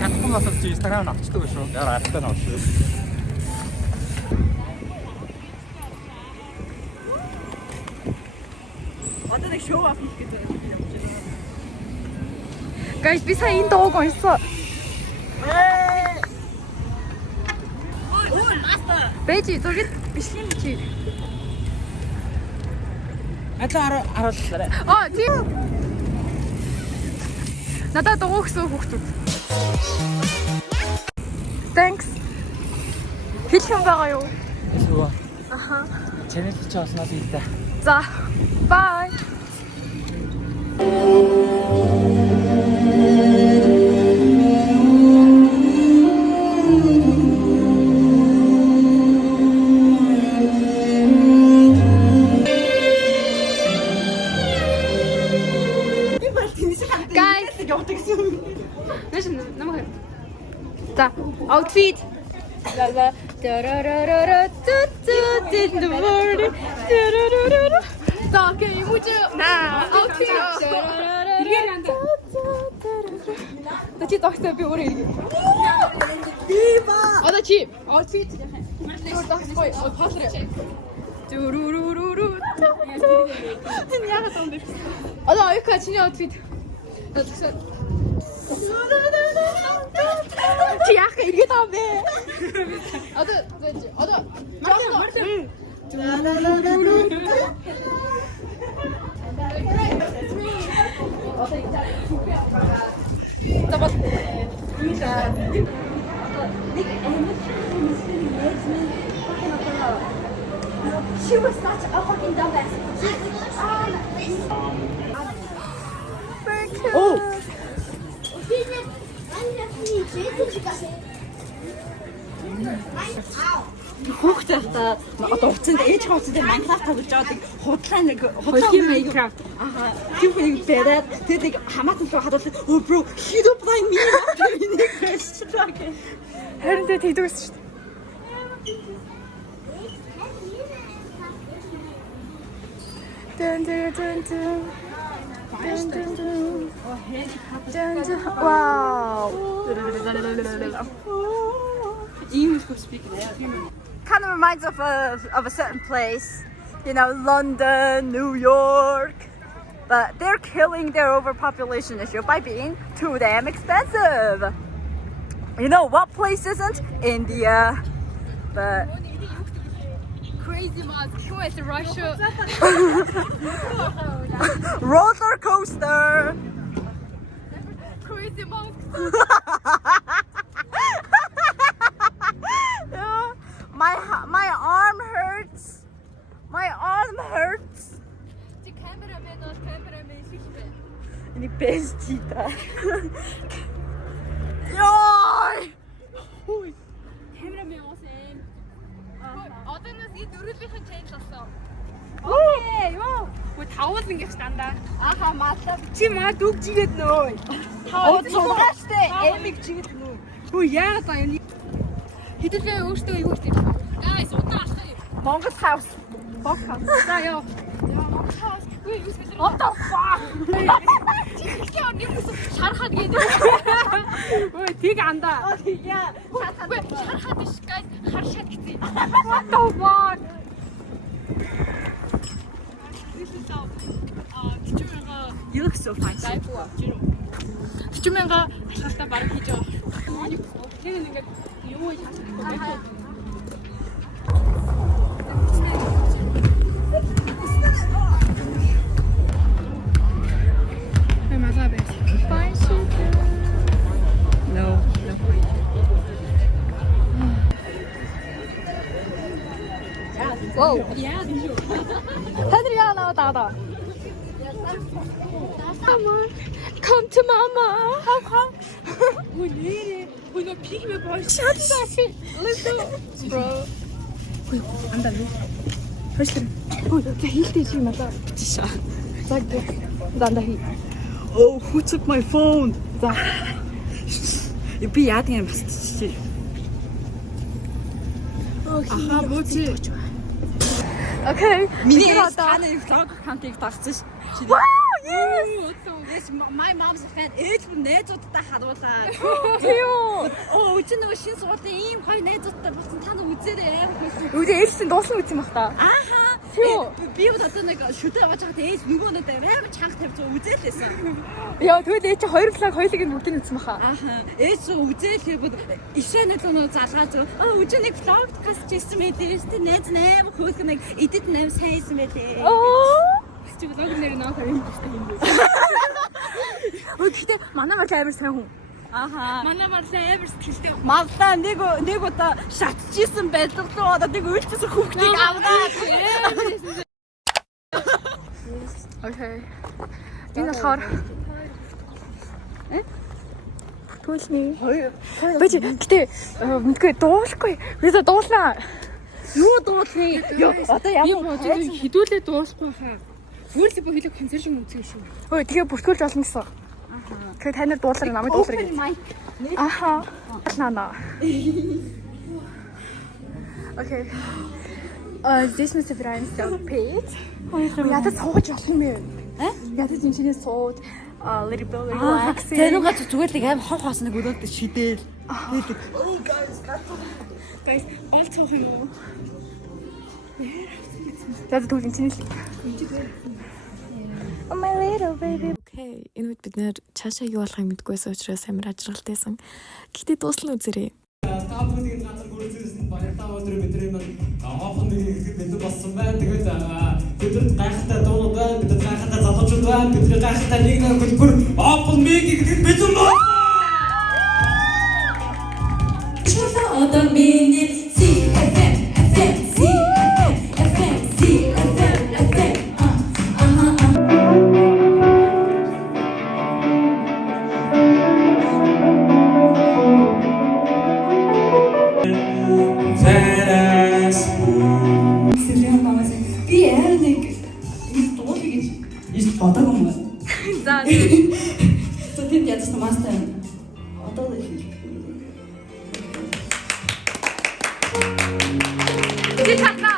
Хатхан болоод чи Instagram авчдаг шүү. Яар альтай авчих. Одоо нэг шоу авах гэж байна. Guys, би сая энэ дууг уншсан. Бэжи зургийг бичлэн чи. Арууллаарай. Тийм. Надад дуу гэсэн хүүхдүүд. Thanks. Хэлхэн байгаа юу? Эсвэл Аха. чанел чи олсноо хийдэ. За. Bye. За, outfit. За. In the morning. За, окей, мужи. Outfit. Тэ тогтоо би өөрөө иргэн. Одоо чи outfit. Өөр тогтохгүй. Патрэ. Дүрүрүрүрү. Яагаад юм бэ? Одоо оюука чиний outfit. Чи яах гэж иргээд байгаа юм бэ? Одоо She was such a fucking dumbass. Oh. Хүүхдээ та одоо уцанд ээж хооцтой Minecraft тоглож байгааг худлаа нэг Minecraft. Аха. Тийм нэг бэрээд тэгээд хамаатан руу хадгалаад oh bro he don't play me. Харин тэ тэгдэг байсан шүү дээ. Dun dun dun dun. Dun dun dun. Dun dun. Wow. English could speak there. Kind of reminds of a certain place, you know, London, New York. But they're killing their overpopulation issue by being too damn expensive. You know what place isn't? India. But Crazy Moscow is Russia. roller coaster. Crazy Moscow. Yeah, my arm hurts. My arm hurts. The cameraman or cameraman fixed. Ini bestita. Йой! Cameraman was in. Одоо нас и дөрөвийнхэн channel болсон. Окей, ёо. Хөө 5 ингэж дандаа. Аха маалаа. Чи маа дүг жигэд нөө. Оо цугаштай эмиг чигэд нүү. Хөө яагаад ба энэ Хэдүүлээ өөртөө юу гэж тийм. Guys, удаа алах юм. Монгол хаус. podcast. За яа. Монгол хаус. Үгүй юу гэж What the fuck? Чихээ юм уу шарахад гэдэг. Ой тийг андаа. Яа. Үгүй шарахад биш guys. Харшаад гэсэн. What the fuck? You look so fine. Чимэнга ашиглалтаа баг хийж байгаа. Тэр ингээд юу яаж чадчих вэ? No. Whoa. Henry яана даа. Come to mama. How come? Хөө нөө пигмэ боо. Shut up. Let's go. Bro. Андаа ли. Хөөсөн. Ой, хэлтэй чи надаа. Тиша. Цаг дандаа хий. Oh, who took my phone? За. Би яа тийм бас чи. Аха бууч. Okay. Миний танай vlog аккаунтыг таарсан ш. Wow, Yes, my mom's a fan. Ээж бүр найзуудтай харуулаад. Тийм. Өчиг нөгөө шин суулын ийм гоё найзуудтай болсон та нар үзээрэй амар хөсөн. Үүдээ ээлжсэн дуусна үгүй юм бах та. Ааха. Би одоо нэг шүтээ явж байгаад ээж нөгөө нэг амар чанга тавьж үзээлээсэн. Яа тэгвэл ээж хоёр влог хоёулыг нь бүгдийг үзсэн баха. Ааха. Ээж үзээлээ ишэнэ нөгөө залгаад өчиг нэг подкаст хийсэн мэлээс тэ найз амар хөөх нэг эдит найз сайн хийсэн мэлээ. Чи блогер нэр наа юм гэсэн юм бэ? Гэхдээ манай мал амар сайн хүн. Ааха. Манай марлаа амар сэтгэлтэй. Маллаа нэг удаа шатчихсан байдаг л одоо нэг үйлчсэн хүүхдийг аваад. Окей. Энэ болохоор Түлний. Бэж гэтээ мэдгүй дуулахгүй. Би дуулнаа. Юу дуулах юм? Одоо ямар хідүүлээ дуусахгүй хаа. Өөрсдөө бүх хэлэг концерт шиг үзэх шүү. Ой тэгээ бүртгүүлж болно гэсэн. Тэгээ та нар дуулаар намайг дуулаар гэж. Аха. Нана. Окей. Здесь мы собираемся петь. Ядаж сууж болох юм бэ? Ядаж энэ сууд little bit relaxing. Тэнуга зүгээр л аим хов хоос нэг өрөөд шидээл. Guys, all цоох юм уу? Ядаж түүний чинь л. Oh my little baby. Окей, энэ үед бид нэр цаашаа юу болохыг мэдгүйсэн учраас амар ажралтайсан. Гэхдээ дуусна үзээрэй. Та бүхэн газар гүйцэтгэсэн баяртай өдрөө бидний аахан нэг бэлэн болсон байна. Тэгээд бидэнд гайхалтай дуунууд байна, бидэнд гайхалтай залуучууд байна, бидний гайхалтай нэг хөлбөр аахан миг гэдэг бэлэн байна. Чулаа одоо миний CFM FM CFM CFM FM би яа нэг дуулах гэж бодож юм байна. За. Тэд яаж томастай. Одоо л их. Ти така.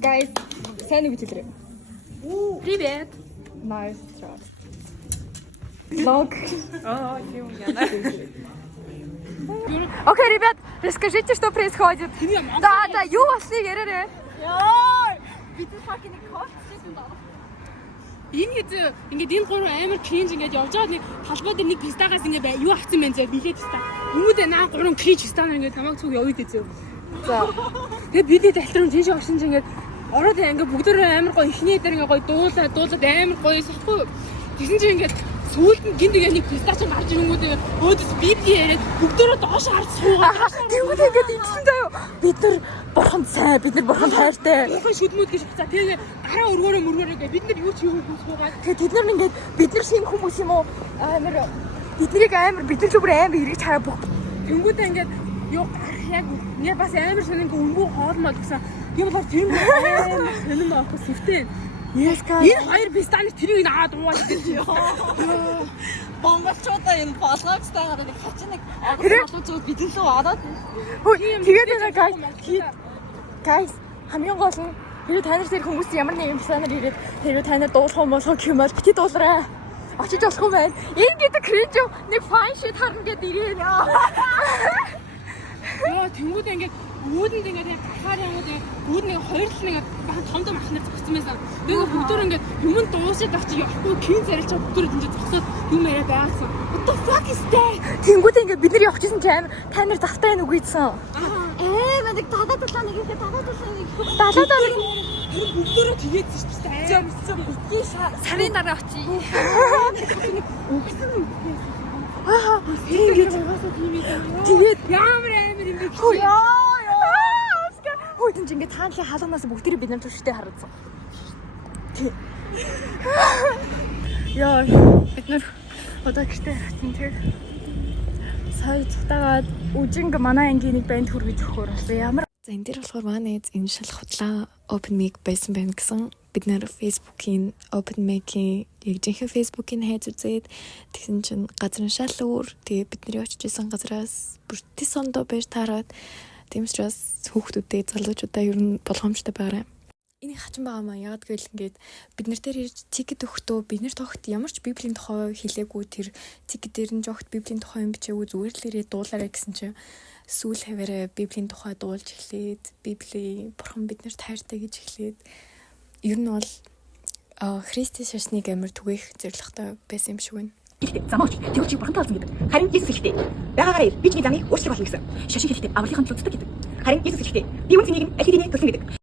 Guys, сайн үг хэлээрэй. Привет. Nice job. Vlog. Окей, ребят, расскажите, что происходит. Да, юу болсныг яриарай. бид fucking coach хийсэн даа. Энэ ингээд энэ гурван амар кринж ингээд явж байгаа нэг талбай дээр нэг пистагаас ингээд юу авсан бэ зэ билээ писта. Үүдээ наа гурван кринж пистаа ингээд намайг цуг явъя дээ. За. Тэгээд бидний талтрын тийш авсан чинь ингээд ороод ингээд бүгдөө амар гоё ихний дээр ингээд гоё дуулаад амар гоё сахгүй. Тэгсэн чинь ингээд сүүлд нь гиндэг нэг пистач гарч ирэнгүүт өөдөөс библи яриад бүгдөө доош харж суугаад. Тэгвэл ингээд ингэсэн заяа. Бид нар бурхан сайн байна. Бид нар бурхан хайртай. Бурхан шүдмүүд гэж хацаа. Тэгээ гараа өргөөрөө бид нар юу ч хийхгүй суугаад. Тэгээ тэд нар ингээд бид нар шинэ хүмүүс юм уу? Амар биднийг амар бид нар зүгээр амар эргэж хараа бүх. Тэнгүүдээ ингээд юу яг нэр бас амар сонин өнгөө хоолмод гэсэн. Тийм болохоор тэр амар сонин аахгүй сэвтэн. Yes guys. Энэ хоёр бистаны тэрийг аваад уугаад ирсэн. Монголчуудаа энэ болгоомжтойгоор нэг хачин нэг агуулгууд бид лөө ороод. Тэгээд нэг guys хамгийн гол нь хэрэг танаар тэр хүмүүс ямар нэгэн планаар ирээд хэрэг танаар дуулах юм болох юм бол бити дуулаарай. Очиж болохгүй байна. Энэ гэдэг кринж нэг fine shit харна гэд ирээ. Яа тэнгүүдээ ингээд өөдөнд ингээд гарахаар юмуд өөд нэг хоёрлол нэг бахан том том ахнаар зогссон байсан. Тэгээ бүгдөө ингээд юмд дуусаад очиж явахгүй кин зарилж бүгдөө дэмжиж зогсоод юм яриа байгаасан. What the fuck is that? Тэнгүүдээ ингээд бид нар явчихсан чи амар танаар давтай байна уу гэсэн. Нэг дадаа талаа нэг их дадаа талаа нэг бүгдөө тэгээдсэн шүү дээ. Амарсан үгүй сарын дараа очие. Тэгээд ямар амар юм бэ гэж. Хөөдөн чи ингээд хаанлын халуунаас бүгдийг бид нар түштэй харагдсан. Яа бид нар одоо гэртээ хатсан тэр сая цутагаад үжинг манай ангийн нэг банд хүргэж өгөхөр болсон. Ямар За энэ дээр болохоор манай энэ шалах худлаа open mic байсан байна гэсэн бид нэр Facebook-ийн open mic-ийн яг жинхэнэ Facebook-ийн хайж үзээд тэгсэн чинь газрын шал өөр тэгээ бид нар очиж исэн газраас бүртээ сондоо байж таараад тийм учраас хүүхдүүдээ залуучуудаа ер нь болгоомжтой байгаарай. Энийг хачин байгаа маа яагаад гэвэл ингээд бид нар дээр ирж тикет өгөхдөө бид нарт огт ямар ч библийн тухай хэлээгүй тэр тикет дээр нь жогт библийн тухай юм бичээгүй зүгээр л ирээ дуулаарай гэсэн чинь сүүл хаваараа библийн тухай дуулж эхлээд библийн бурхан биднэрт хайртай гэж эхлээд ер нь бол Христийн шашныг амар түгээх зорилготой байсан юм шиг байна. Замаач тэр чи бурхан таалсан гэдэг. Харин Иесус хэлэхдээ байгаагаар ир би чиний замыг өөрчлөх болно гэсэн. Шашин хэлэхдээ авралынхан төлөвлөлт гэдэг. Харин Иесус хэлэхдээ би үнцнийг аль хэдийн төлсөн гэдэг.